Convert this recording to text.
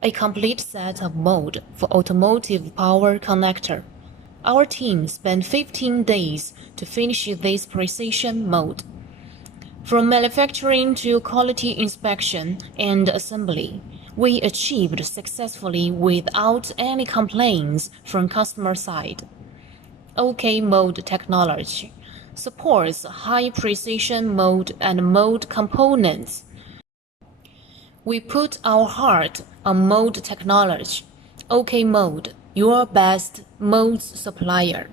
a complete set of mold for automotive power connector. Our team spent 15 days to finish this precision mold. From manufacturing to quality inspection and assembly, we achieved successfully without any complaints from customer side. OKMOLD technology supports high-precision mold and mold components. We put our heart on mold technology. OKMOLD, your best mold supplier.